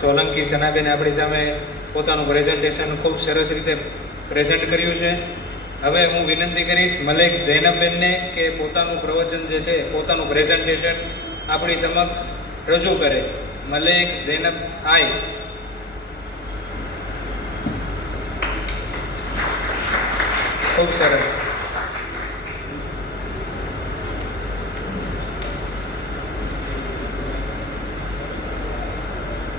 સોલંકી સનાબેન આપણી સામે પોતાનું પ્રેઝન્ટેશન ખૂબ સરસ રીતે પ્રેઝન્ટ કર્યું છે. હવે હું વિનંતી કરીશ મલેક ઝૈનબબેનને કે પોતાનું પ્રવચન જે છે, પોતાનું પ્રેઝન્ટેશન આપણી સમક્ષ રજૂ કરે. મલેક ઝૈનબ આઈ. ખૂબ સરસ.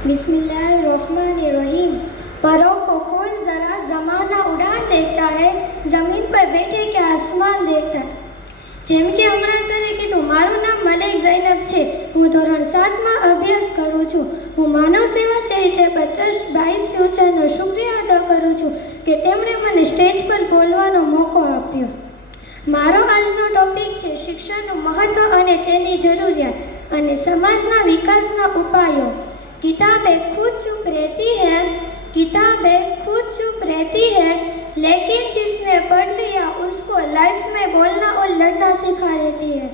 बिस्मिल्लाहिर्रहमानिर्रहीम। परों को कौन जरा जमाना उड़ान देखता है, जमीन पर बैठे के आसमान देखता है। જેમ કે હમણાં સરે કીધું, મારું નામ મલેક ઝૈનબ છે. હું ધોરણ 7માં અભ્યાસ કરું છું. હું માનવ સેવા ચેરિટેબલ ટ્રસ્ટ બાઇસ ફ્યુચરનો શુક્રિયા અદા કરું છું કે તેમણે મને સ્ટેજ પર બોલવાનો મોકો આપ્યો. મારો આજનો ટોપિક છે શિક્ષણનું મહત્વ અને તેની જરૂરિયાત અને સમાજના વિકાસના ઉપાયો. किताबें खुद चुप रहती है, किताबें खुद चुप रहती है, लेकिन जिसने पढ़ लिया उसको लाइफ में बोलना और लड़ना सिखा देती है.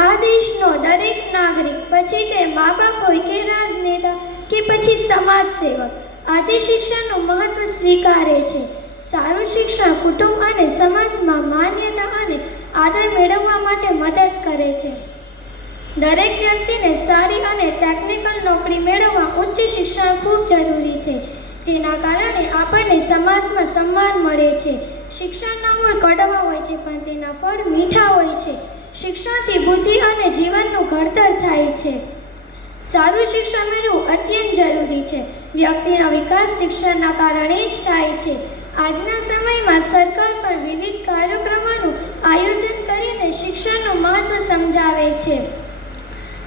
આ દેશનો દરેક નાગરિક, પછી તે મા બાપ હોય કે રાજનેતા કે પછી સમાજ સેવક, આજે શિક્ષણનું મહત્વ સ્વીકારે છે. સારું શિક્ષણ કુટુંબ અને સમાજમાં માન્યતા અને આદર મેળવવા માટે મદદ કરે છે. દરેક વ્યક્તિને સારી અને ટેકનિકલ નોકરી મેળવવા ઉચ્ચ શિક્ષણ ખૂબ જરૂરી છે, જેના કારણે આપણને સમાજમાં સન્માન મળે છે. શિક્ષણના મૂળ કડવા હોય છે, પણ તેના ફળ મીઠા હોય છે. શિક્ષણથી બુદ્ધિ અને જીવનનું ઘડતર થાય છે. સારું શિક્ષણ મેળવવું અત્યંત જરૂરી છે. વ્યક્તિનો વિકાસ શિક્ષણના કારણે જ થાય છે. આજના સમયમાં સરકાર પણ વિવિધ કાર્યક્રમોનું આયોજન કરીને શિક્ષણનું મહત્વ સમજાવે છે.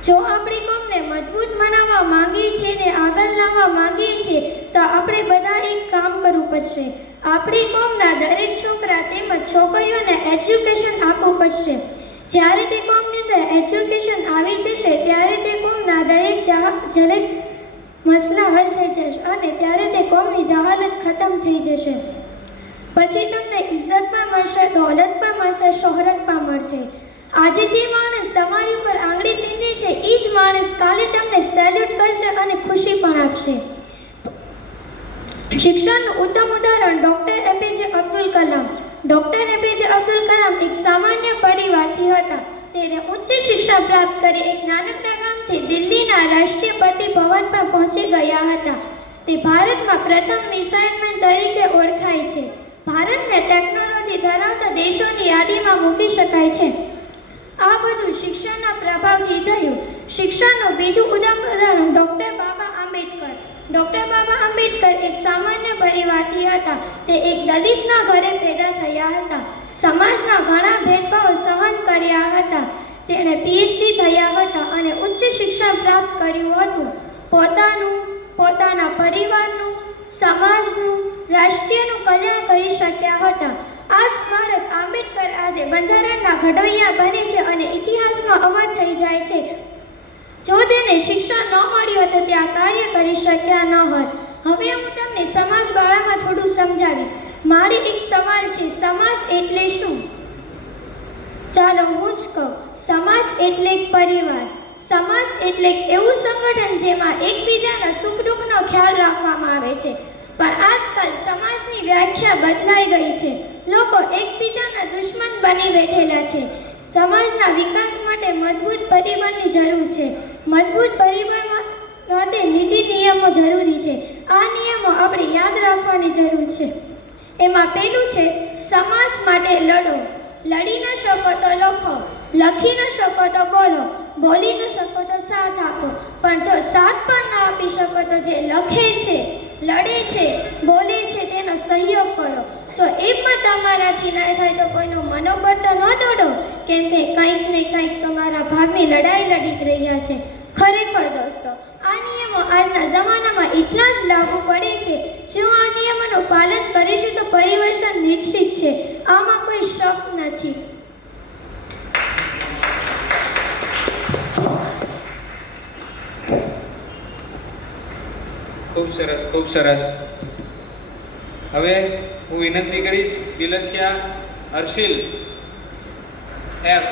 જો આપણી કોમને મજબૂત બનાવવા માંગીએ છીએ ને આગળ લાવવા માંગીએ છીએ તો આપણે બધા એક કામ કરવું પડશે. આપણી કોમના દરેક છોકરા તેમજ છોકરીઓને એજ્યુકેશન આપવું પડશે. જ્યારે તે કોમની અંદર એજ્યુકેશન આવી જશે ત્યારે તે કોમના દરેક મસલા હલ થઈ જશે અને ત્યારે તે કોમની જહાલત ખતમ થઈ જશે. પછી તમને ઇજ્જત પણ મળશે, દોલત પણ મળશે, શોહરત પણ મળશે. આજે જે માણસ તમારી ઉપર આંગળી સીંધે છે એ જ માણસ કાલે તમને સેલ્યુટ કરશે અને ખુશી પણ આપશે. શિક્ષણનું ઉત્તમ ઉદાહરણ doctor APJ Abdul Kalam. Doctor APJ Abdul Kalam એક સામાન્ય પરિવારથી હતા. તેને ઉચ્ચ શિક્ષા પ્રાપ્ત કરી એક નાનકડા ગામથી દિલ્હીના રાષ્ટ્રપતિ ભવન પર પહોંચી ગયા હતા. તે ભારતમાં પ્રથમ મિસાઇલમેન તરીકે ઓળખાય છે. ભારતને ટેકનોલોજી ધરાવતા દેશોની યાદીમાં મૂકી શકાય છે. આ બધું શિક્ષણના પ્રભાવથી થયું. શિક્ષણનું બીજું ઉદાહરણ ડૉક્ટર બાબા આંબેડકર. ડૉક્ટર બાબા આંબેડકર એક સામાન્ય પરિવારથી હતા. તે એક દલિતના ઘરે પેદા થયા હતા. સમાજના ઘણા ભેદભાવો સહન કર્યા હતા. તેણે પીએચડી થયા હતા અને ઉચ્ચ શિક્ષણ પ્રાપ્ત કર્યું હતું. પોતાના પરિવારનું, સમાજનું, રાષ્ટ્રીયનું કલ્યાણ કરી શક્યા હતા. આ સ્મારક આંબેડકર આજે બંધારણના ઘડવૈયા બને છે અને ઇતિહાસમાં અમર થઈ જાય છે. જો તેને શિક્ષણ ન મળ્યું તો તે આ કાર્ય કરી શક્યા ન હોત. હવે હું તમને સમાજ બારામાં થોડું સમજાવીશ. મારી એક સવાલ છે, સમાજ એટલે શું? ચાલો હું જ કહું. સમાજ એટલે પરિવાર. સમાજ એટલે એવું સંગઠન જેમાં એકબીજાના સુખ દુઃખનો ખ્યાલ રાખવામાં આવે છે. પણ આજકાલ સમાજની વ્યાખ્યા બદલાઈ ગઈ છે. લોકો એકબીજાના દુશ્મન બની બેઠેલા છે. સમાજના વિકાસ માટે મજબૂત પરિબળની જરૂર છે. મજબૂત પરિબળ માટે નીતિ નિયમો જરૂરી છે. આ નિયમો આપણે યાદ રાખવાની જરૂર છે. એમાં પહેલું છે, સમાજ માટે લડો. લડી ન શકો તો લખો, લખી ન શકો તો બોલો, બોલી ન શકો તો સાથ આપો. પણ જો સાથ પણ ન આપી શકો તો જે લખે છે, લડે છે, બોલે છે તેનો સહયોગ કરો. જો એ પણ તમારાથી ના થાય તો કોઈનું મનોબળ તો ન તોડો, કેમ કે કંઈક ને કંઈક તમારા ભાગની લડાઈ લડી રહ્યા છે. ખરેખર દોસ્તો, આ નિયમો આજના જમાનામાં એટલા જ લાગુ પડે છે. જો આ નિયમોનું પાલન કરીશું તો પરિવર્તન નિશ્ચિત છે. આમાં કોઈ શક નથી. ખૂબ સરસ, ખૂબ સરસ. હવે હું વિનંતી કરીશ બિલખિયા હર્ષિલ એફ